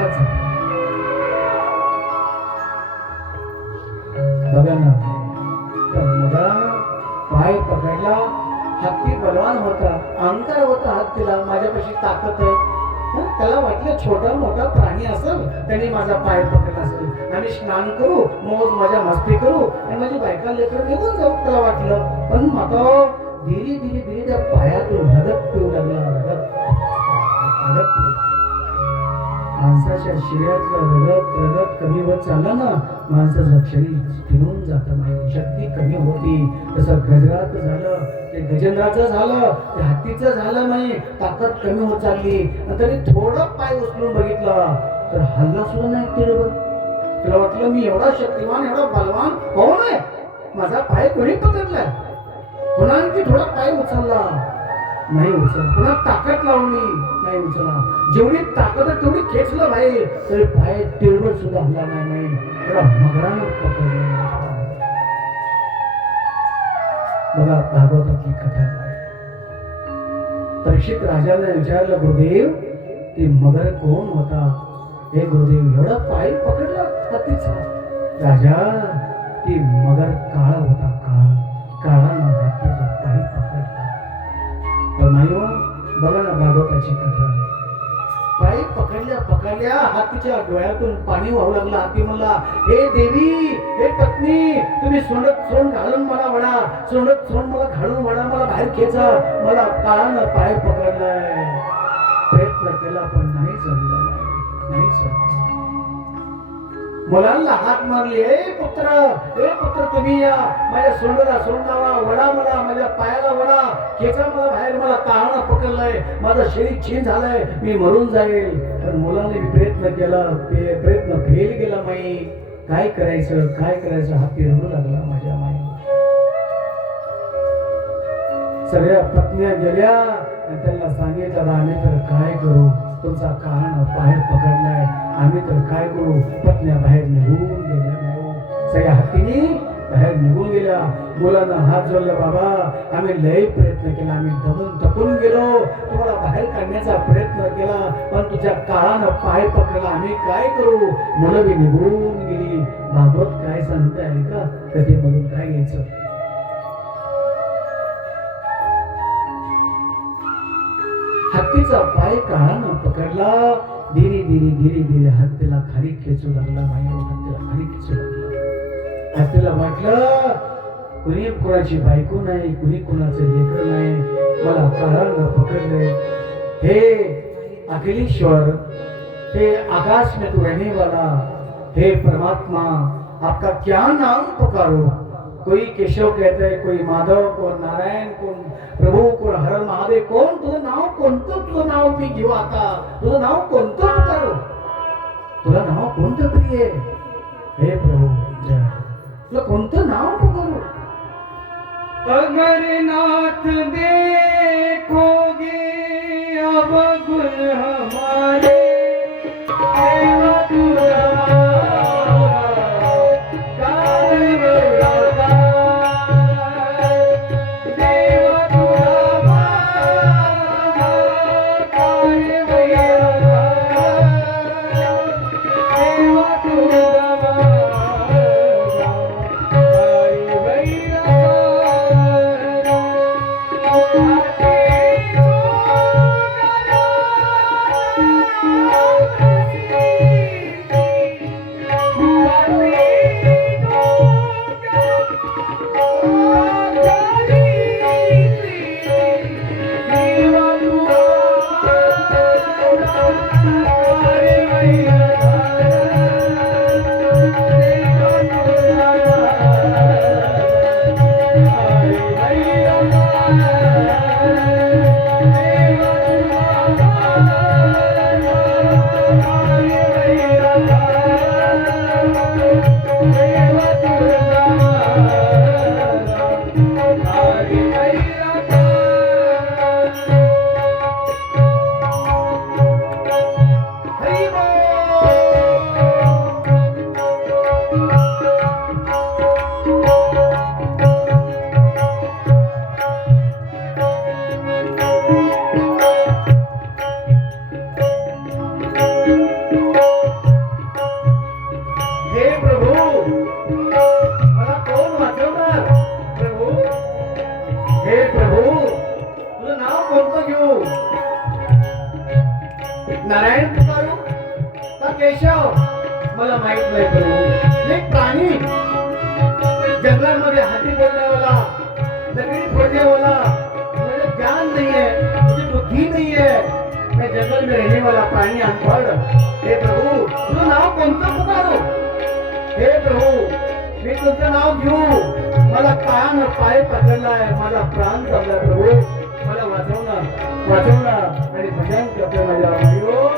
एकलाच बघा ना, त्या मगरानं पाय पकडला. हत्ती बलवान होता, अहंकार होता हत्तीला, माझ्यापाशी ताकद आहे. त्याला वाटलं छोटा मोठा प्राणी असेल, त्यांनी माझा पाय पकडला असेल, आम्ही स्नान करू, मौज मजा मस्ती करू आणि माझी बायका लेकर निघून जाऊ, त्याला वाटलं. पण माता धीरे धीरे धीरे त्या पायातून हदप पिऊ लागला. हदप माणसाच्या शरीरातलं रगत कमी होत चाललं ना, माणसाचं शरीर फिरून जातं, नाही शक्ती कमी होती. तसं गजराचं झालं, ते गजेंद्राचं झालं, ते हत्तीचं झालं, नाही ताकद कमी होत चालली. तरी थोडं पाय उचलून बघितलं तर हल्ला सुद्धा नाही केलं. तुला वाटलं मी एवढा शक्तिमान एवढा बलवान कोण आहे, माझा पाय कोणी पकडलाय. पुन्हा आणखी थोडा पाय उचलला, नाही उचलला. पुन्हा ताकद लावली, नाही उचलला. जेवढी ताकद तेवढी खेचलं बाहेर, तरी पाय तिळभर सुद्धा हल्ला नाही. मगरानं पकडलं. बघा भागवतातली कथा. परीक्षित राजाने विचारलं, गुरुदेव ते मगर कोण होता. हे गुरुदेव एवढा पाय पकडला हत्तीचा. राजा ती मगर काळा होता, काळानं हत्तीचा पाय पकडला. पण नाही हो, बघा ना भागवताची कथा. पाय पकडल्या हातीच्या डोळ्यातून पाणी वाहू लागला. हाती म्हणला, हे देवी, हे पत्नी, तुम्ही सोंड घालून मला वडा, सोंड मला घालून वडा, मला बाहेर खेचा, मला काळानं पाय पकडलाय. प्रयत्न केला पण नाही जमला, नाही जमला. मुलांना हात मारली, हे पुत्र तुम्ही या, माझ्या सोंड लावा, वडा मला, माझ्या पायाला वडा, खेचा मला बाहेर, मला काळानं पकडलंय, माझं शरीर क्षीण झालंय, मी मरून जाईल. पण मुलाने प्रयत्न केला, प्रयत्न फेल गेला. माई काय करायचं हाती रडू लागला माझ्या माई. सगळ्या पत्न्या गेल्या आणि त्यांना सांगितलं, आम्ही तर काय करू, तुमचा कान बाहेर पकडलाय, आम्ही तर काय करू. पत्न्या बाहेर निघून गेल्या. सगळ्या हत्तीने बाहेर निघून गेल्या. मुलांना हात जोडला, बाबा आम्ही लय प्रयत्न केला, आम्ही दमून थकून गेलो, तुम्हाला बाहेर काढण्याचा प्रयत्न केला, पण तुझ्या काळानं पाय पकडला, आम्ही काय करू. मुलं बी निघून गेली. भागवत काय सांगताय का, कथेमधून काय घ्यायचं. हत्तीचा पाय काळानं पकडला. धीरे धीरे हत्तीला खाली खेचू लागला. हत्तीला खाली खेचू लागला. हत्तीला वाटलं कुणी कोणाची बायको नाही, कुणी कोणाचं लेकर नाही, मला काळानं पकडले. हे अखिलेश्वर, हे आकाश में तू रहने वाला, हे परमात्मा, आपका क्या नाम पुकारो. कोई केशव कहते हैं, कोई माधव, कोण नारायण, कोण प्रभू, कोण हर महादेव. कोण तुझं नाव कोणतं, तुझं नाव मी घेऊ आता, तुझं नाव कोणतं पुकारो, तुला नाव कोणतं प्रिय. हे प्रभू तुला कोणतं नाव पुकारो. अगर नाथ देखोगे अब गुल हमारे, केशव मला माहित नाही प्रभू मी प्राणी जंगलामध्ये हाती बोलण्यावाला दगडी फोडण्यावाला मुझे ज्ञान नहीं है मुझे बुद्धि नहीं है मैं जंगल में रहने वाला प्राणी अनपढ़ हे प्रभू तुझं नाव कोणतं पुकारू हे प्रभू मी तुझं नाव घेऊ मला कान पाय पकडलाय माझा प्राण चाललाय प्रभू मला वाचवणार आणि भजन करते माझ्या हरिओ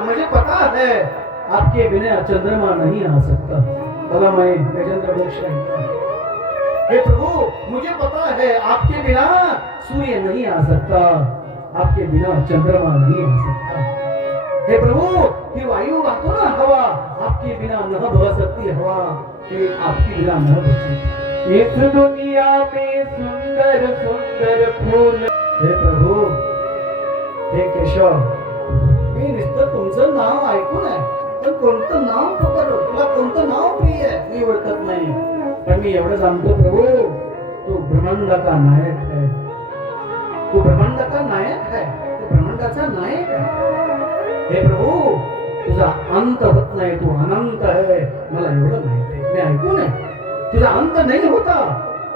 मुझे पता है आपके बिना चंद्रमा नहीं आ सकता भला मैं गजेंद्र मोक्ष हे प्रभु मुझे पता है आपके बिना सूर्य नहीं आ सकता आपके बिना चंद्रमा नहीं आ सकता हे प्रभु ये वायु आतो ना हवा आपके बिना न बह सकती हवा ये आपके बिना न बहती इस दुनिया में सुंदर सुंदर फूल हे प्रभू हे केशव मी नुसतं तुमचं नाव ऐकून आहे पण कोणतं नाव पकडू तुला कोणतं नाव प्रिय आहे मी ओळखत नाही पण मी एवढं जाणतो प्रभू तू ब्रह्मांड का नायक है तू ब्रह्मांड का नायक है तू ब्रह्मांडाचा नायक आहे हे प्रभू तुझा अंत होत नाही तू अनंत है मला एवढं माहिती आहे मी ऐकून आहे तुझा अंत नहीं होता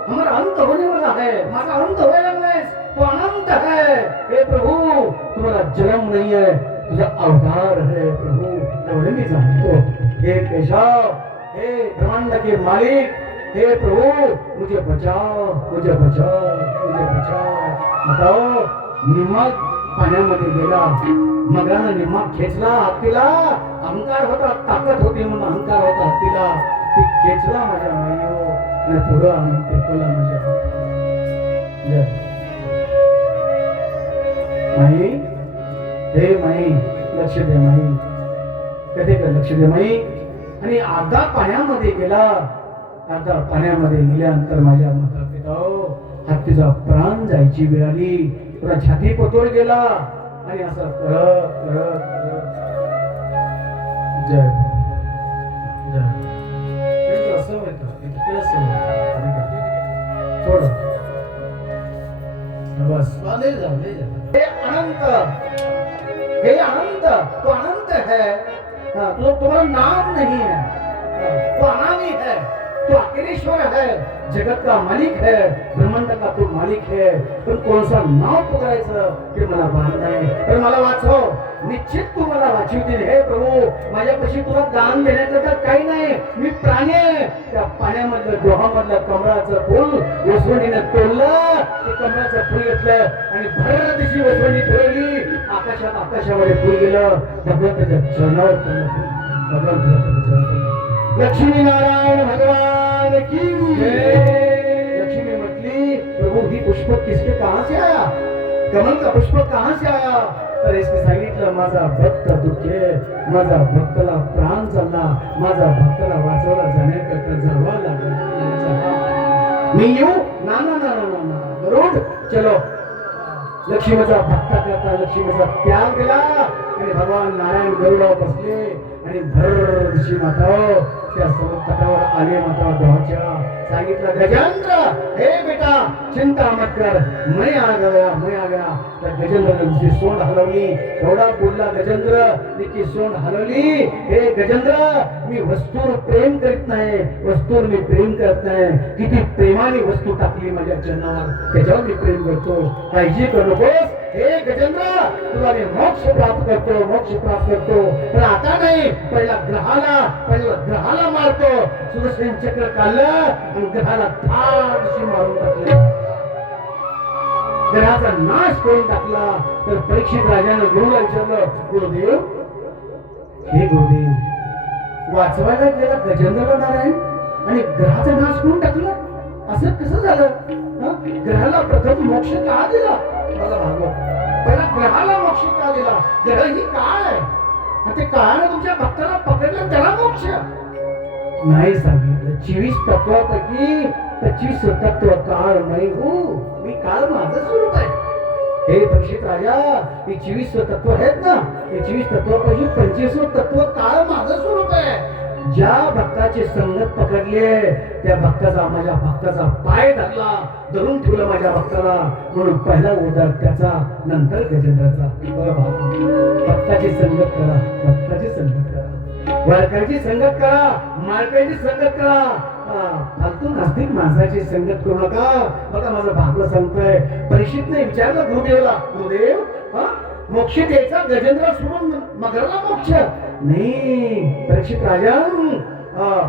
हमारा अंत होने वाला है माझा अंत होने लगला है तो अनंत है हे प्रभु तुम्हारा जन्म नहीं है तुझा अवतार है प्रभु एवढे मी जानतो हे केशव हे ब्रह्मांड के मालिक हे प्रभु मुझे बचाओ मुझे बचाओ मुझे बचाओ बताओ निमक पाण्यामध्ये गेला मगरानं निमक खेचला हत्तीला अहंकार होता ताकद होती म्हणून अहंकार होता हत्तीला ती खेचला माझ्या माईयो आणि पुढं आणून टेकवला माझ्या जय माई हे माई लक्ष दे माई कधी कर लक्ष दे माई आणि अर्धा पाण्यामध्ये गेला अर्धा पाण्यामध्ये गेल्यानंतर माझ्या माता पिता हत्तीचा प्राण जायची वेळ आली तुला छाती पतोड गेला आणि असं करत करत जय जय असं होतं इतकं थोडं बस हे अनंत तो अनंत है तो तुम्हारा नाम नहीं है तो अनामी है तो अखिलेश्वर है जगत का मालिक है ब्रह्मांड का तो मालिक है पण कोणसा नाव पकडायचं ते मला भान नाही पण मला वाचव निश्चित तू मला वाचवतील हे प्रभू माझ्यापाशी तुला दान देण्याकरता काही नाही मी प्राणी आहे त्या पाण्यामधलं डोहामधलं कमळाचं फूल वसवणीनं तोडलं ते कमळाचं फूल घेतलं आणि भर दिवशी वसवणी फिरवली आकाशामध्ये फूल गेलं भगवंताच्या चरणावर भगवंत लक्ष्मी नारायण भगवान की लक्ष्मी म्हटली प्रभु ही पुष्प किसके कहां से आया कमल का पुष्प कहां से आया तर इसने सांगितलं माझा भक्त दुःखे माझा भक्तला प्राण चालला माझा भक्तला वाचवला जाण्याकरता जावा लागला मी येऊ ना ना ना ना ना गरुड चलो लक्ष्मीचा भक्ता करता लक्ष्मीचा त्याग दिला आणि भगवान नारायण गरुडावर बसले आणि भर दिशी माता त्या समुद्रावर आले माता डोहाच्या सांगितलं गजेंद्र हे बेटा चिंता मत कर मैं आ गया त्या गजेंद्रने सोंड हलवली एवढा बोलला गजेंद्र तिची सोंड हलवली हे गजेंद्र मी वस्तूवर प्रेम करीत नाही वस्तूवर मी प्रेम करत नाही किती प्रेमाने वस्तू टाकली माझ्या जनावर त्याच्यावर मी प्रेम करतो काळजी करू नकोस हे गजेंद्र तुला मी मोक्ष प्राप्त करतो पण आता नाही पहिला ग्रहाला मारतो सुदर्शन चक्र काढलं आणि ग्रहाला धाडशी मारून टाकलं ग्रहाचा नाश करून टाकला तर परीक्षित राजाने गुरुला विचारलं गुरुदेव हे गुरुदेव वाचवायला गेला गजेंद्र नारायण आणि ग्रहाचा नाश करून टाकला असं कसं झालं ग्रहाला प्रथम मोक्ष का दिला बघा भागवत पहिला ग्रहाला मोक्ष का दिला ग्रह ही काळ आहे ते काळाने तुमच्या भक्ताला पकडलं त्याला मोक्ष नाही सांगितलं 24 तत्वापैकी 25 तत्व काळ नाही हो मी काळ माझं स्वरूप आहे हे परीक्षित राजा हे 24 तत्व आहेत ना हे 24 तत्वापैकी 25 तत्व काळ माझं स्वरूप आहे ज्या भक्ताची संगत पकडली त्या भक्ताचा माझ्या भक्ताचा पाय धरून ठेवला माझ्या भक्ताला म्हणून पहिला उद्धार त्याचा नंतर गजेंद्राचा भक्ताची संगत करा वारकऱ्याची संगत करा मालकाची संगत करा फालतू नास्तिक माणसाची संगत करू नका बघा माझं भागवत सांगतोय परीक्षितने विचारलं गुरुदेवला गुरुदेव मोक्ष द्यायचा गजेंद्र सोडून मगरला मोक्ष नाही परीक्षित राजा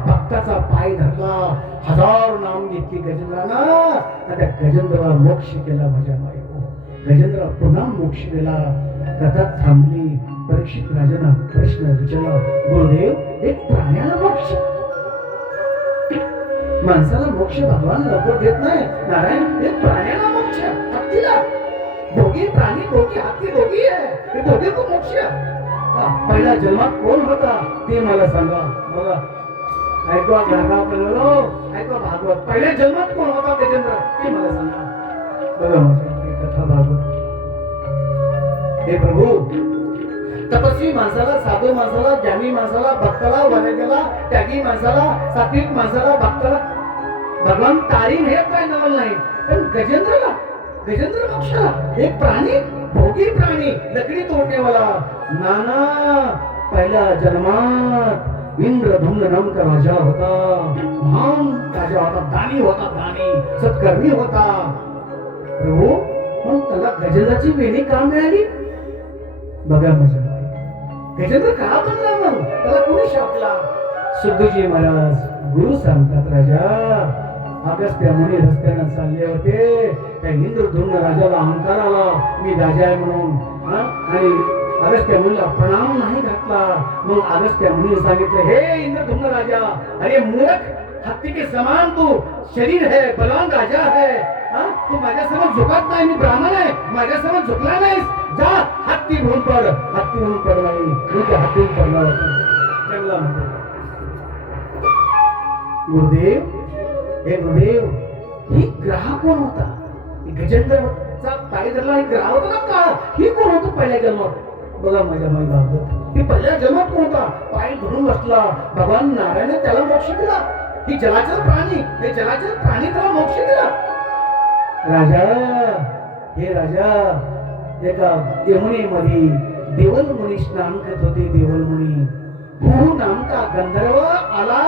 भक्ताचा पाय धरला 1000 नाम घेतली गजेंद्रानं त्या गजेंद्राला मोक्ष केला माझ्या माई गजेंद्र पुन्हा मोक्ष दिला कथा थांबली परीक्षित राजांना प्रश्न विचारला गुरुदेव एक प्राण्याला मोक्ष माणसाला मोक्ष भगवान लवकर देत नाही नारायण एक प्राण्याला मोक्ष हत्तीला भोगी प्राणी भोगी हत्ती भोगी आहे हे भोगी को मोक्ष पहिला जन्मात कोण होता ते मला सांगा बघा ऐकवा ऐकवा भागवत पहिल्या जन्मात कोण होता गजेंद्र ते मला सांगा बघा माझी कथा भागवत हे प्रभू तपस्वी माणसाला साधू माणसाला ज्ञानी माणसाला भक्ताला वैराग्याला त्यागी माणसाला सात्विक माणसाला भक्ताला भगवान तारीम हे काय नवल नाही पण गजेंद्र मोक्षाला एक प्राणी भोगी प्राणी लकडी तोडनेवाला नाना पहिल्या जन्मात इंद्रधुम्न नामक राजा होता महान राजा होता दानी सत्कर्मी होता प्रभू मग त्याला गजेंद्राची वेणी का मिळाली बघा माझ्या गजेंद्र का बनला मग त्याला कोणी शापला सुखदेवजी महाराज गुरु सांगतात राजा अगस्त्य मुनी रस्त्यानं चालले होते त्या इंद्रधुम्न राजाला अहंकार आला मी राजा आहे म्हणून आणि अगस्त्य मुनीला प्रणाम नाही घातला मग अगस्त्य मुनी सांगितलं हे इंद्रधुम्न राजा अरे मूर्ख हत्ती के समान तू शरीर है बलवान राजा है तू माझ्यासमोर झुकत नाही मी ब्राह्मण आहे माझ्यासमोर झुकला नाहीस जा हत्ती म्हणून पड नाही तू त्या हत्तीहून पडला होता जंगलामध्ये गुरुदेव हे गुरुदेव ही ग्रह कोण होता गजेंद्रचा पाय धरला आणि ग्रह होता ना काळ ही कोण होतं पहिल्या जन्मात बघा माझ्या माई भागवत ही पहिल्या जन्मात कोण होता पाय धरून बसला भगवान नारायण त्याला मोक्ष दिला ही जलाचर प्राणी त्याला मोक्ष दिला राजा एका यमुनेमध्ये देवल मुनी स्नान करत होते देवल मुनी भू नामका गंधर्व आला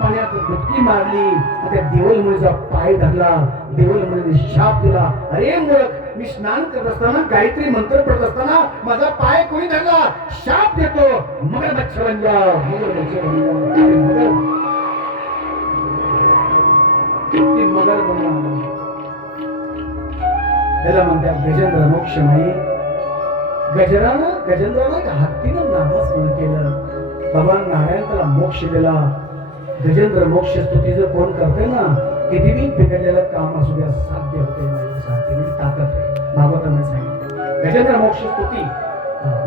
पाण्यात डुबकी मारली त्या देवल मुनीचा पाय धरला देवल मुनीने शाप दिला अरे मूर्ख मी स्नान करत असताना गायत्री मंत्र पढत असताना माझा पाय कोणी धरला शाप देतो मगर मच्छ बन जा मगर बनला त्याला म्हणतात गजेंद्र मोक्ष नाही गजेंद्राला हत्तीनं नामस्मरण केलं भगवान नारायण त्याला मोक्ष दिला गजेंद्र मोक्ष स्तुती जर कोण करते ना कितीही बिघडलेलं काम असू द्या साध्य होते साध्य म्हणजे ताकद आहे भागवतामध्ये सांगितलं गजेंद्र मोक्ष स्तुती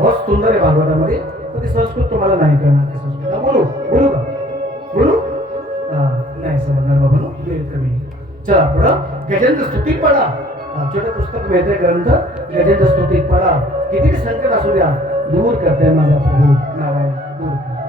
बहुत सुंदर आहे भागवतामध्ये तर ते संस्कृत तुम्हाला नाही करणार संस्कृत बोलू नाही समजणार बाबा वेळ कमी चला पुढं गजेंद्र स्तुती पडा छोटं पुस्तक मिळते ग्रंथ गजेंद्र स्तुती पडा किती संकट असू द्या दूर करते माझा प्रभू नारायण दूर करते